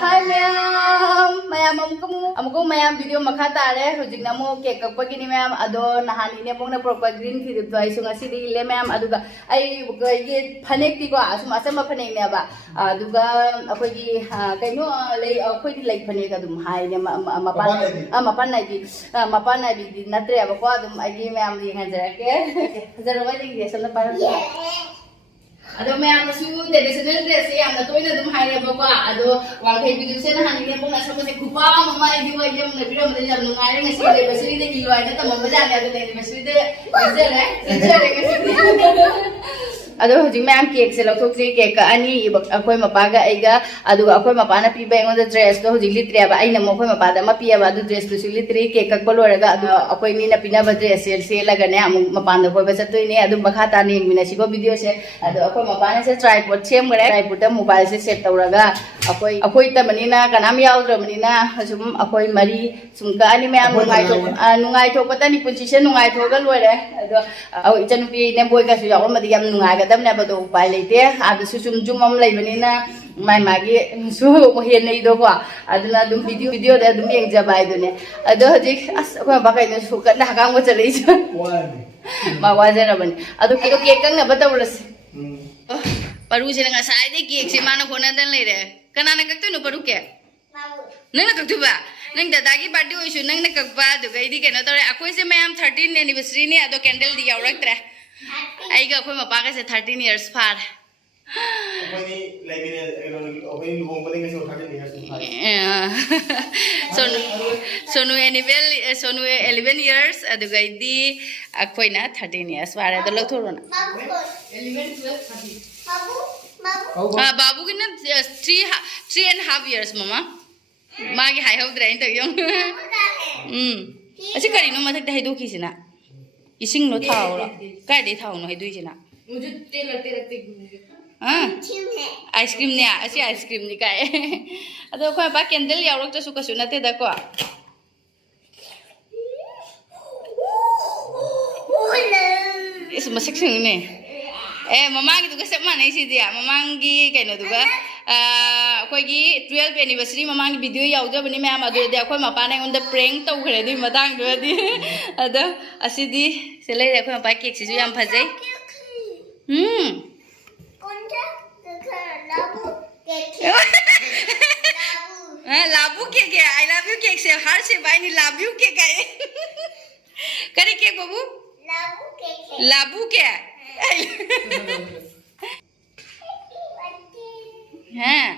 Hi ma'am, amuko ma'am video makata re, hujing namo cake kapag gini ma'am, ado nahan ini among na proper green tea dito ay sunga sidi ile ma'am, aduga ay ye panek ti ko asum asam panek niya ba, aduga ako gi kayo lay ako di lay panek adum hay niya mapan na di natre ako adum ay ma'am di ngajar ke, ngajar ba di sa na para Ado ma'am nasu traditional dress ya na toy na dum haire baba ado wangkai bidu se na hanine pong nasa ko se kupa mama idi wa yam na biro made jam nungare ngasi de basiri de kilo ay na ta mama ja ga de basiri de ado hujing ma'am cake se lathok se cake ka ani akoi mapaga aiga adu akoi mapana pi ba ngon dress do hujing litre ba ai na mo akoi mapada ma pi ba adu dress to litre cake ka boloraga adu akoi ni na pina ba dress se laga ne am mapanda ko ba satoi ne adu makhata ni mina si ko video se adu akoi mapana se tripod sem gare tripod ta mobile se set tawraga akoi ta manina kanam yaudra manina sum akoi mari sum ka ani ma'am nungai thok patani punchi se nungai thoga loire ado au ichanupi ne boy ka su yaw ma digam nungai ga dam na ba do pai leite adu su sum jum am lai manina mai magi su mo hen nei do ko aduna dum video da dum yeng jabai do ne ado hajik as ko ba kai ne su ka na ka ngo chale cha ma wajara ban ado ke kang na batawras paru se nga sai de cake se mana khona dan lai re kana na kaktu no paru ke nang na kaktu ba nang dada ki birthday hoisu nang na kakba du gai di ke na tore akoi se ma'am 13th anniversary ni ado candle di yaurak tre ai ga akoi mapa ka se 13 years far Opini like opini luhong paling kasi 13 years sonu 11 years ado gai di akoi na 13 years far ado lok thoro na 11 12 13 babu ki na 3.5 years mama magi hai hau drai ta yong asi kari no mathak dai do ki sina ising no thau la kai dei thau no hai dui sina mujhe te ice cream ne asi ice cream ni kai ado ko ba candle yaurok ta su ka su na te da ko is masak sing ne mama gi duga sep manai si dia mamang gi kaino duga koi gi 12th anniversary mamang gi video yauja bani ma'am adu de koi mapa na on the prank tau khare dui matang do di ado asidi selai de koi mapa cake si ju yam phajai labu cake I love you cake se har se bai ni love you cake ai kare cake babu labu cake हाँ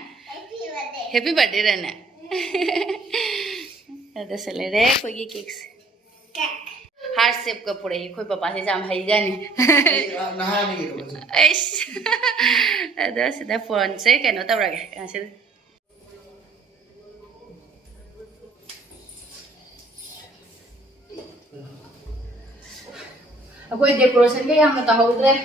happy birthday रहना ऐसा चले रे कोई की cakes heart shape का पूरे कोई पापा से जाम है जाने नहा नहीं गिरो ऐस ऐसा सीधा फोन से क्या नोटा बरागे ऐसे Aku decoration ke yang tahu deh,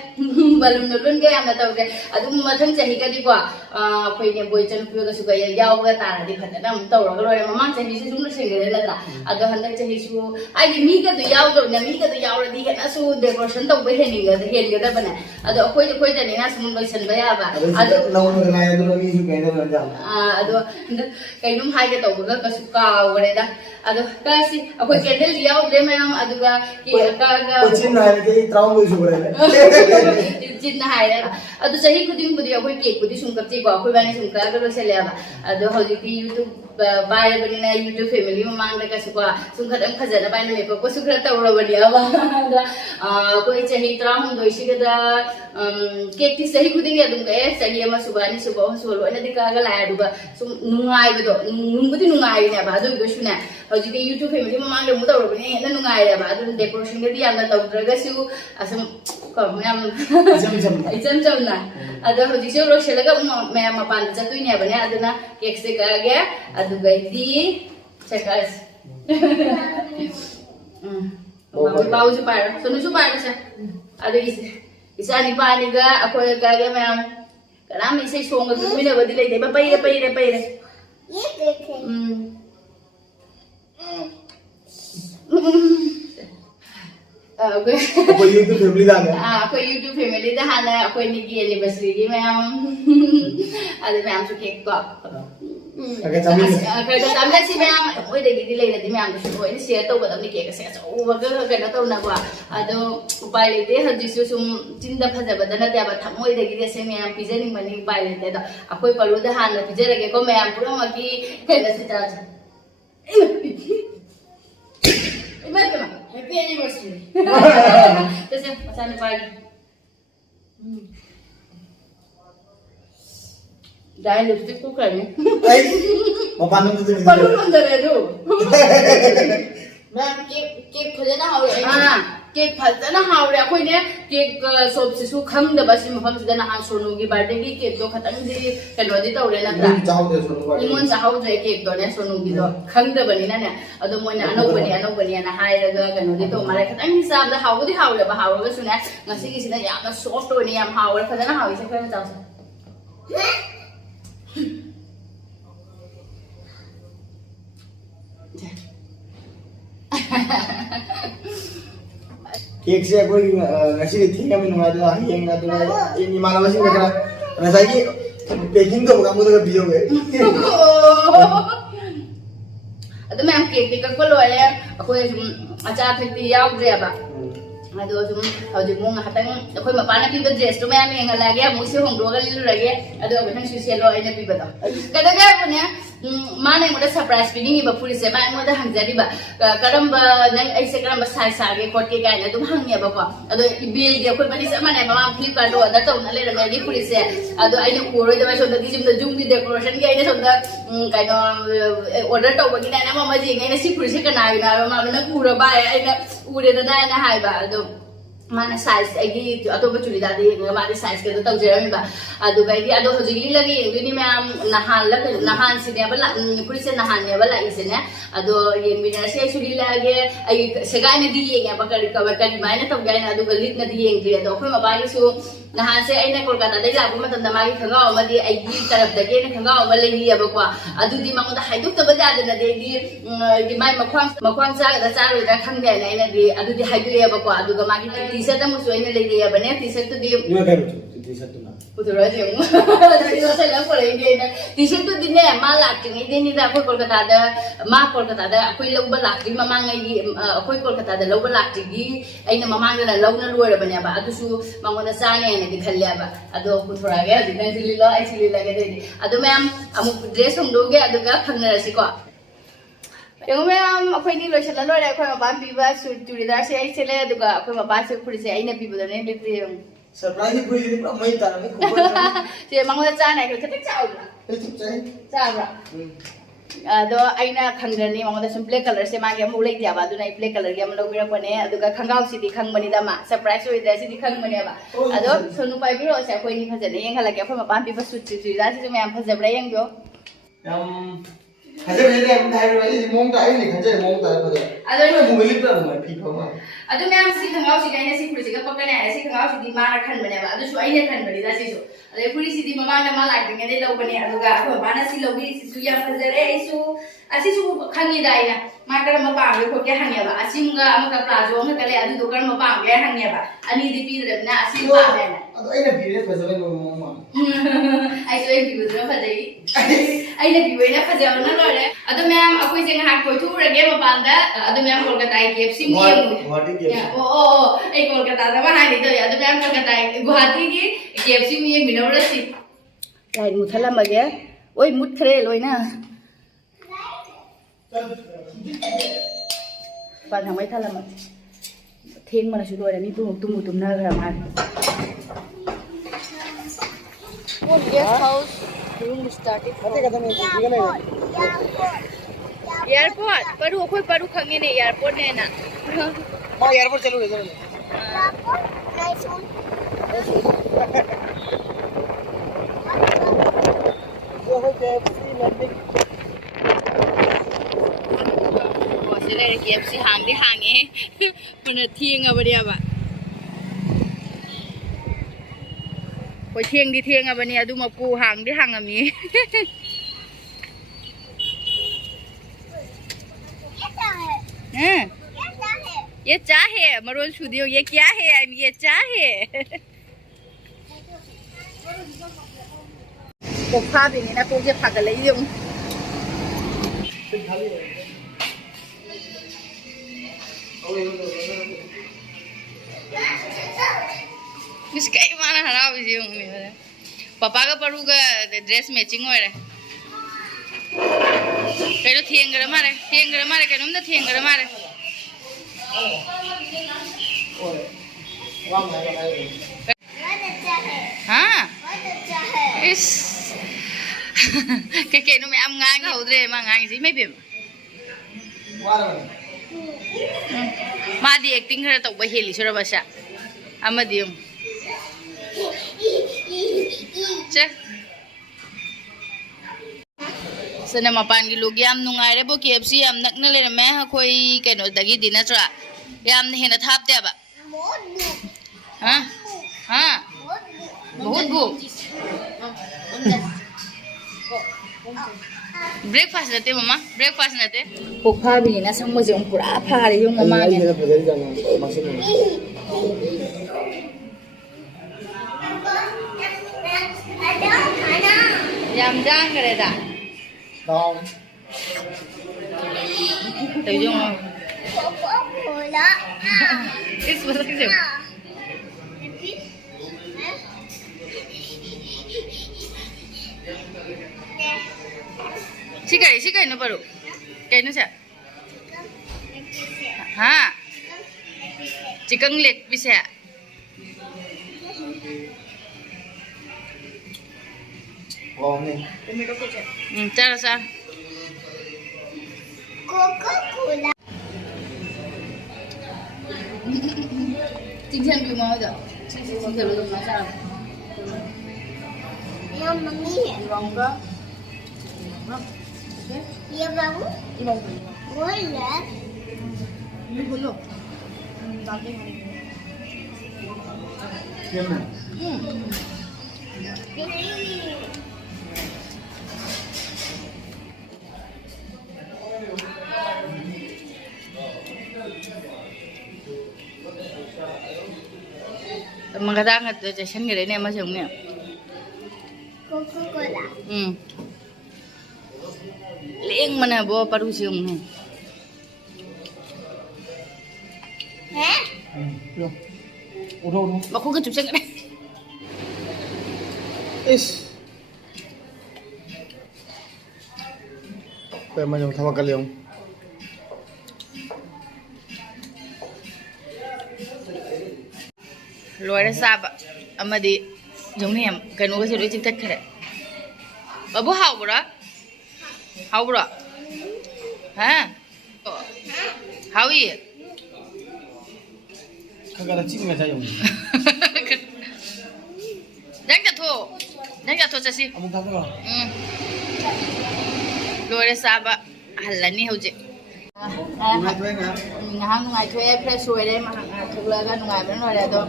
balon ke yang tahu deh. Aduh macam cahaya di gua, aku ini boy cenderung juga suka ya jauh ke tanah di mana, nam tahu kalau yang mama cahaya sih cuma sendiri lah. Aduh hendak cahaya su, aja mika tu jauh tu, mika tu jauh di kan asu decoration tu berhening ke mana. Aduh aku jadi nas semua macam apa. Aduh lawan kerana itu lagi suka itu macam. Aduh kayak num hai ke tahu ke kesuka orang dah. Aduh kasih aku candle jauh deh memang aduh ka Jadi trauma itu sebenarnya. Cinta hai lah. Aduh saya kuding aku cake kuding sungkap cik aku bani sungkap kalau saya lihat. Aduh hari di YouTube bayar bani na YouTube family memang mereka suka sungkat em khazana bayar mereka aku suka tahu lah bani apa. Aku cahaya trauma tu isi kada cake ti saya kuding ya dong saya ama subani subah solo ada di kagal ayah juga nungai betul nungai ni apa aduh itu sunnah. Hari di YouTube family memang dia muda orang ni na nungai apa aduh decoration ke dia anda tahu terus asam kamu yang jam na ada hujung sih orang selaga maya mapan jatuh ini apa ni ada na cake se kaya ada gaiti cekas bau supaya sunu supaya sih ada isa ni pa ni ga aku kaya maya karena misi songa tu mina badilai deh pakai Apa YouTube family dah kan? Aku YouTube family dah hana aku ni anniversary ni ma'am. Ada ma'am tu cake kok. Agak campur. Kalau sampai sih memang, oh dari gitu lah, jadi memang tuh, ini share tahu betul nih kayak saya tahu, bagai kayak tahu nak gua, ada upaya itu, harus justru cinta pada badan ada apa, tamu dari gitu saya memang pizza nih mana upaya itu, aku perlu dah hanya pizza lagi, kau memang pulang lagi kayak gitu saja. Gimana? Happy anniversary. Terus macam apa lagi? Dahil lipstick ko kanya. Ay, paano mo ito? Paano mo dala Ma'am, cake ko na hawli. Cake फजना हावरे अखोइने cake सोप सिसु खंगदबा सि मफम सिदा नहान सोनुगी बर्थडे की केक दो खतंग दि कनोदि तौरे नत्रा इमोन चाहौद्रे केक दो ने सोनुगी दो खंगदबनि ने अदो मोइना अनौबनि ना हाइरगा कनोदि तो मारे खतंग हिसाब दा हावदि हावले बा हावरगा सुने ngasi gi sina यामना सॉफ्ट ओनि याम हावरे फजना हावि से खना चाउ Cake saya aku ngasih di tinggal minum aja lah yang nggak tuh ini malam masih nggak kena rasanya baking tuh kamu tuh video ya ada memang cake di kakak lo ya aku acara thekti yaudre ba ado sum ado mo nga hatang akoy mapana pi ba dress to memang yang lagi mo si hongdo ga lilu lagi ado batang social lo ina pi ba kada ga mo ne mana mo da surprise pinning ba puri se ma mo da hangjari ba karamba nang ai se karamba sai sa ge kot ke ga na dum hangya ba ko ado bill ge akoy bani sa mana ma Flipkart do da to na le na di puri se ado ai ne uro da ba so da di jum da jum di decoration ge ai ne so da kai no order to ba gi na ma ma ji ngai na si puri se kana na ma na uro ba ai na ure da na hai ba ado mana size agi atau bacuri dadi ngamari size ke tau jerami ba adu gai di adu hojigi lagi ini memang nahan sini apa lah puri se nahan ya bala isene adu yang bina se suri lagi ai segai ne di yang apa kali cover kali mana tau gai na adu galit na di yang dia adu koi mabagi su nahan se ai na kolkata dai labu matan da magi khanga ma di ai gi taraf da ge ne khanga ma lai ya ba kwa adu di mang da haiduk ta ba da na de di mai makwang sa da sa ro da khang de na ina di adu di haidu ya ba kwa adu ga magi t-shirt mo so ina lagi ya bane t-shirt to di ini apa itu t-shirt tuh putura jeng dari so lang pala hindi na t-shirt to din na malak ting hindi ni da ako Kolkata da ako ilaw balak di mamangay ako Kolkata da law balak di ay na mamangay na law na luwara bane ba ado su mangona sana na di khalya ba ado putura ga di na sililo ay silila ga di ado ma'am amu dress hong doge ado ga khangna rasi ko yung ma'am ako ni lo siya lalo na ako mapang piba churidar siya ay sila ado ga ako mapang siya puri siya ay na piba doon yung libre yung surprise puri ini pura main tanah nih siya mangona sana ay katik sao ba sao ba ado ay na khangrani mangona sum black color siya magi amu ulay diya ba doon ay black color yung malo bira pa niya ado ga khangaw si di khang mani dama surprise with si di khang mani ba ado sunu pa biro siya ako ni phajana yung halagi ako mapang piba churidar siya ma'am phajabra yung yo hajar ini yang tadi ini mongta ini hajar mongta itu ado ini mau beli berapa mau pipa mah ado ma'am si khangau si kaina si puri si ka pakana si khangau si di mara khan bane ba ado su aina khan bani da si su ado puri si di mama na mala ding ne law bane ado ga ko bana si law bi si su ya fazare isu asi su khangi da ina ma kara ma ba ko ke hanya ba asi nga amaka plazo ma kale ado do kar ma ba ge hanya ba ani di pi da na asi ba ba na atau ini biar fajar mau mama ai so ai bi da fazai ai na bi we na fazai na lo re ado ma'am akoi jeng ha ko tu ra ge ma panda ado ma'am Kolkata ai KFC mi ay Kolkata da ba hani to ya ado ma'am Kolkata Guwahati ki KFC mi ek binawra si lain muthala mage oi mut khare loina pan hamai thala ma theng mana su loi mi tum na gra ma guest house room started airport paru koi paru khange ne airport ne na mau airport चलो इधर KFC hang puna thieng abadia ba koi thieng abani adu mapu hang ami ये क्या है मरोल छुदियो ये क्या है ये क्या है को फाबिनी ना को जे फागले yung Miss kayak mana harap sih yung ini. Papa ka paru ka dress matching होय रे. Kayo thieng gara mare kayo nung na thieng gara mare. हाँ इस cái nó mẹ âm ngang nhiều thế mà ngang gì mấy điểm mà đi acting khởi tàu bay heli cho bà sa ama đi không chứ sana mapan gi logi am nungai re bo KFC am nak na le me ha khoi cái nó dagi dina tra yam ne hena thap te ba ha ha बहुत भूख breakfast रहते मम्मा breakfast रहते कोखा भी ना समझ हम पूरा फा रही हूं मम्मा ने याम जान करे दा Không. tự dung इस बात से Sikai no baru. Kayak nu sih. Ha. Chicken leg bisa. Ngon này. Cara sa. Coca-Cola. Chính thiên bị mau rồi. Chính thiên bị mau sao? Yang mami. Rong cơ. Ya bang. Ibang. Boleh. Ini belum. Thêm này. Mengatakan jajan gede ini masih umnya. Coca-Cola. Leeng mana bawa paru siung ni. Hah? Được. Udah. Aku kan cuma ni. Is. Phải mà dùng thao kali không? Luar sab, amadi giống ni em, cái nó cái gì chính thức khere. Babu hao bura, hao bura, ha? Hao gì? Kagak ada cing aja yung. Jangan jatuh casi. Kamu tahu kan? Luar sab, halan ni hujik. Gimana tuh enggak? Ngahang nungai thuê fresh suy đấy mà thực là cái nungai bên rồi là tôi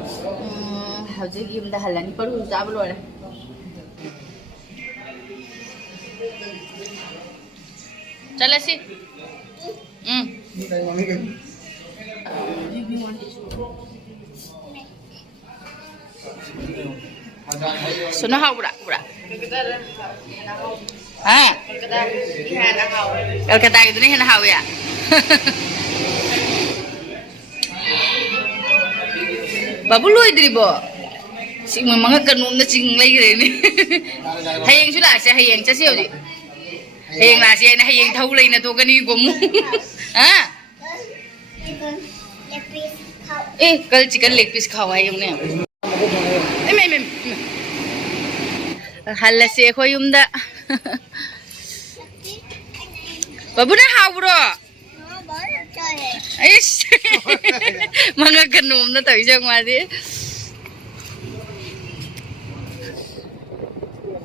hầu như kim đã hành là đi bắt đầu giá rồi đấy trả lại xí Đây mami kan. số nó hậu bữa à Calcutta gitu nih hau ya babu lu idri bo sing memang kanum na sing lagi ini hayang sudah sih hayang casi oji hayang lah sih hayang tahu lagi na to kani gomu ah kal chicken leg piece khawa hayang ne em halla se ko yumda babu na hau bro Aish, mga ganun na tayo siyang mali.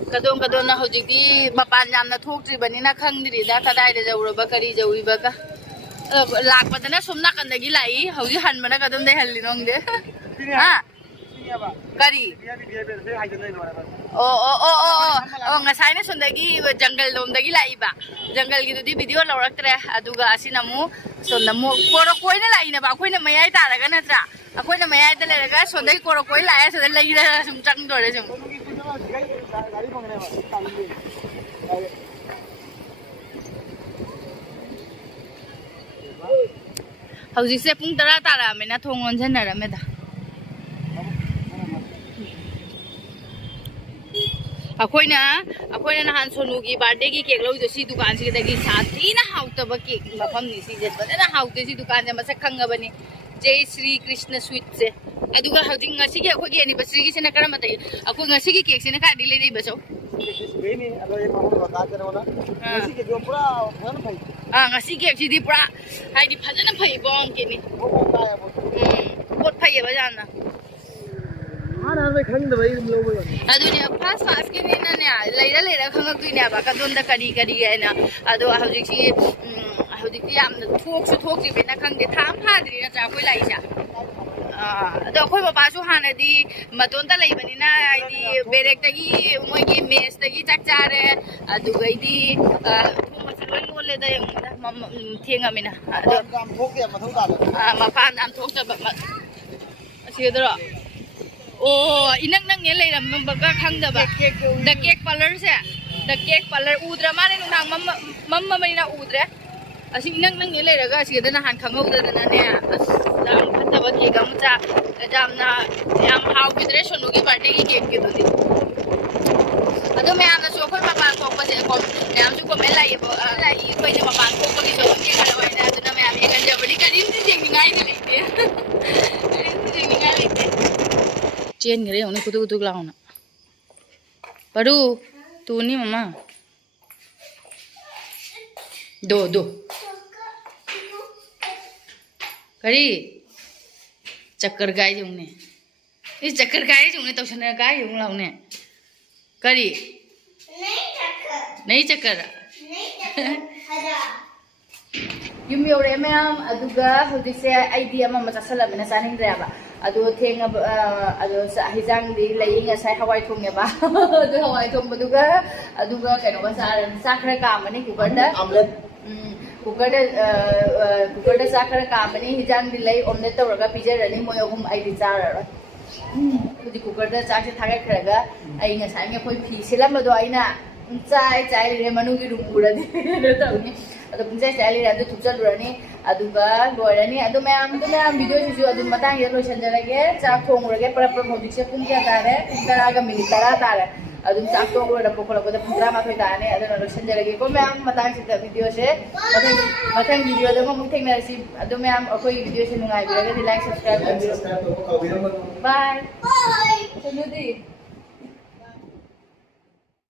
Kadong na ho jigi mapanyam na thuk tri bani na khang diri da kadai da jawra ba kari jawi ba ka. Lak pa na sumna kan dagi lai ho ji han mana kadom dai halli nong de. Ha. Kari. Oh ngasai na sundagi jungle dom dagi lai ba. Jungle gitu di video lawrak tre aduga asinamu sondamu korokoi na lai na ba akoi na mayai taraga natra akoi na mayai ta lega sondai korokoi lai so lai da sum chang dore sum ꯍꯧꯖꯤꯛꯁꯦ ꯄꯨꯡ 10 ꯇꯥꯔꯛꯑꯃꯤꯅ ꯊꯣꯡ ꯂꯣꯟꯁꯤꯟꯅꯔꯝꯃꯦꯗ ꯑꯩꯈꯣꯏꯅ ꯅꯍꯥꯟ ꯁꯣꯅꯨꯒꯤ ꯕꯥꯔꯗꯦꯒꯤ cake ꯂꯧꯏꯗꯣ ꯁꯤ ꯗꯨꯀꯥꯟꯁꯤꯗꯒꯤ ꯁꯥꯊꯤꯅ ꯍꯥꯎꯇꯕ cake ꯃꯐꯝꯅꯤ ꯁꯤꯁꯦ ꯐꯖꯅ ꯍꯥꯎꯇꯦ ꯁꯤ ꯗꯨꯀꯥꯟꯁꯦ ꯃꯁꯛ ꯈꯪꯉꯕꯅꯤ ꯖय శ్రీ కృష్ణ స్వీట్ꯁే ꯑꯗꯨꯒ ꯍꯧꯖꯤꯛ ꯉꯁꯤꯒꯤ ꯑꯩꯈꯣꯏꯒꯤ ꯑꯦꯅꯤꯚꯔꯁꯔꯤꯒꯤꯁꯤꯅ ꯀꯔꯝꯕꯗꯒꯤ ꯑꯩꯈꯣꯏ ꯉꯁꯤꯒꯤ ꯀꯦꯛꯁꯤꯅ ꯀꯥꯏꯗꯒꯤ ꯂꯩꯔꯤꯕ ꯆꯧ ꯉꯁꯤ ꯀꯦꯛꯁꯤꯗꯤ ꯄꯨꯔꯥ ꯍꯥꯏꯗꯤ ꯐꯖꯅ ꯐꯩꯕꯣ ꯀꯦꯛꯅꯤ ꯄꯣꯠ ꯐꯩꯌꯦꯕ ꯌꯥꯝꯅ ꯑꯗꯨꯅꯦ ꯐꯥꯁꯀꯤꯅꯤꯅꯅꯦ ꯂꯩꯔ ꯈꯪꯉꯛꯇꯣꯏꯅꯦꯕ ꯀꯗꯣꯝꯗ ꯀꯔꯤ ꯍꯥꯏꯅ ꯑꯗꯣ ꯍꯧꯖꯤꯛꯇꯤ ꯌꯥꯝꯅ ꯊꯣꯛꯁꯨ ꯊꯣꯛꯇ꯭ꯔꯤꯕꯅꯤꯅ ꯈꯪꯗꯦ ꯊꯥ ꯑꯃ ꯐꯥꯗ꯭ꯔꯤ ꯅꯠꯇ꯭ꯔꯥ ꯑꯩꯈꯣꯏ ꯂꯥꯛꯏꯁꯦ ꯑꯗꯣ ꯑꯩꯈꯣꯏ ꯕꯕꯥꯁꯨ ꯍꯥꯟꯅꯗꯤ ꯃꯇꯣꯟꯇ ꯂꯩꯕꯅꯤꯅ ꯍꯥꯏꯗꯤ ꯕꯦꯔꯦꯛꯇꯒꯤ ꯃꯣꯏꯒꯤ ꯃꯦꯁꯇꯒꯤ ꯆꯥꯛ ꯆꯥꯔꯦ ꯑꯗꯨꯒꯩꯗꯤ ꯊꯣꯡꯕꯁꯨ ꯂꯣꯏ ꯂꯣꯜꯂꯦꯗ ꯌꯦꯡꯉꯨꯗ ꯊꯦꯡꯉꯃꯤꯅ ꯑꯗꯣ ꯃꯄꯥꯟ ꯌꯥꯝ ꯊꯣꯛꯇꯕ ꯑꯁꯤꯗꯔꯣ ꯑꯣ ꯏꯅꯛ ꯅꯛꯅꯦ ꯂꯩꯔꯝꯕꯒ ꯈꯪꯗꯕ ꯗ ꯀꯦꯛ ꯄꯥꯔꯂꯔ ꯎꯗ꯭ꯔ ꯃꯥꯅꯦ ꯅꯨꯡꯗꯥꯡ ꯃꯝꯃꯕꯅꯤꯅ ꯎꯗ꯭ꯔꯦ ꯑꯁꯤ ꯏꯅꯛ ꯅꯛꯅꯦ ꯂꯩꯔꯒ ꯑꯁꯤꯗ ꯅꯍꯥꯟ ꯈꯪꯍꯧꯗꯗꯅꯅꯦ ꯑꯁ ꯌꯥꯝ ꯐꯠꯇꯕ ꯀꯦꯛ ꯑꯃ ꯌꯥꯝ ꯍꯥꯎꯈꯤꯗ꯭ꯔꯦ ꯁꯣꯅꯨꯒꯤ ꯕꯥꯔꯗꯦꯒꯤ ꯀꯦꯛꯀꯤꯗꯨꯗꯤ ꯑꯗꯣ ꯃꯌꯥꯝꯅꯁꯨ ꯑꯩꯈꯣꯏ ꯃꯄꯥꯟ ꯊꯣꯛꯄꯁꯦ ꯃꯌꯥꯝꯁꯨ ꯀꯣꯃꯦꯟ ꯂꯥꯛꯏ ꯑꯩꯈꯣꯏꯅ ꯃꯄꯥꯟ ꯊꯣꯛꯄꯒꯤꯁꯨ ꯑꯗꯨꯝ ꯌꯦꯡꯍꯜꯂꯣ ꯍꯥꯏꯅ ꯑꯗꯨꯅ ꯃꯌꯥꯝ ꯌꯦꯡꯍꯟꯖꯕꯅꯤ ꯀꯔꯤꯝꯇ ꯌꯦꯡꯅꯤꯡꯉꯥꯏꯗꯤ ꯂꯩꯇꯦ चेन गए उन्हें कुतुक लाओ ना परू तू नहीं मम्मा दो करी चक्कर गाय जुंगने इस चक्कर गाय जुंगने तो सुने गाय जुंग लाओ ने करी नहीं चक्कर ꯌꯨꯝ ꯌꯧꯔꯛꯑꯦ ꯃꯌꯥꯝ ꯑꯗꯨꯒ ꯍꯧꯖꯤꯛꯁꯦ ꯑꯩꯗꯤ ꯑꯃ ꯆꯥꯁꯜꯂꯕꯅꯤꯅ ꯆꯥꯅꯤꯡꯗ꯭ꯔꯦꯕ ꯑꯗꯣ ꯊꯦꯡꯉꯕ ꯑꯗꯣ ꯍꯤꯟꯖꯥꯡꯗꯤ ꯂꯩ ꯉꯁꯥꯏ ꯍꯋꯥꯏ ꯊꯣꯡꯉꯦꯕ ꯑꯗꯨ ꯍꯋꯥꯏ ꯊꯣꯡꯕꯗꯨꯒ ꯀꯩꯅꯣꯒ ꯆꯥꯔꯅꯤ ꯆꯥꯛ ꯈꯔ ꯀꯥꯝꯃꯅꯤ ꯀꯨꯀꯔꯗ ꯀꯨꯀꯔꯗ ꯆꯥꯛ ꯈꯔ ꯀꯥꯝꯃꯅꯤ ꯍꯤꯟꯖꯥꯡꯗꯤ ꯂꯩ ꯑꯣꯝꯂꯦꯠ ꯇꯧꯔꯒ ꯄꯤꯖꯔꯅꯤ ꯃꯣꯏ ꯑꯍꯨꯝ ꯑꯩꯗꯤ ꯆꯥꯔꯔꯣꯏ ꯍꯧꯖꯤꯛ ꯀꯨꯀꯔꯗ ꯆꯥꯛꯁꯦ ꯊꯥꯒꯠꯈ꯭ꯔꯒ ꯑꯩ ꯉꯁꯥꯏ ꯑꯩꯈꯣꯏ ꯐꯤ ꯁꯤꯜꯂꯝꯕꯗꯣ ꯑꯩꯅ ꯆꯥꯏ ꯂꯩꯔꯦ ꯃꯅꯨꯡꯒꯤ ꯔꯨꯝ ꯎꯔꯗꯤ ꯇꯧꯅꯤ ꯑꯗꯣ ꯄꯨꯡꯆꯥꯏ ꯂꯩꯔꯦ ꯑꯗꯨ ꯊꯨꯞꯆꯜꯂꯨꯔꯅꯤ ꯑꯗꯨꯒ ꯂꯣꯏꯔꯅꯤ ꯑꯗꯨ ꯃꯌꯥꯝ ꯚꯤꯗꯤꯑꯣꯁꯤꯁꯨ ꯑꯗꯨꯝ ꯃꯇꯥꯡꯁꯤꯗ ꯂꯣꯏꯁꯤꯟꯖꯔꯒꯦ ꯆꯥꯛ ꯊꯣꯡꯉꯨꯔꯒꯦ ꯄꯨꯂꯞ ꯍꯧꯖꯤꯛꯁꯦ ꯄꯨꯡ ꯀꯌꯥ ꯇꯥꯔꯦ ꯄꯨꯡ 10:10 ꯇꯥꯔꯦ ꯑꯗꯨꯝ ꯆꯥꯛ ꯇꯣꯛꯂꯣꯏꯔꯛꯄ ꯈꯣꯠꯂꯛꯄꯗ ꯄꯨꯡ 11 ꯇꯥꯔꯅꯤ ꯑꯗꯨꯅ ꯂꯣꯏꯁꯤꯟꯖꯔꯒꯦꯀꯣ ꯃꯌꯥꯝ ꯃꯇꯥꯡꯁꯤꯗ ꯚꯤꯗꯤꯑꯣꯁꯦ ꯃꯊꯪ ꯚꯤꯗꯤꯑꯣꯗ ꯑꯃꯨꯛ ꯊꯦꯡꯅꯔꯁꯤ ꯑꯗꯨ ꯃꯌꯥꯝ ꯑꯩꯈꯣꯏꯒꯤ ꯚꯤꯗꯤꯑꯣꯁꯦ ꯅꯨꯡꯉꯥꯏꯕꯤꯔꯒꯗꯤ ꯂꯥꯏꯛ ꯁꯕꯁꯀ꯭ꯔꯥꯏꯕ ꯇꯧꯕꯤꯔꯣ ꯕꯥꯏ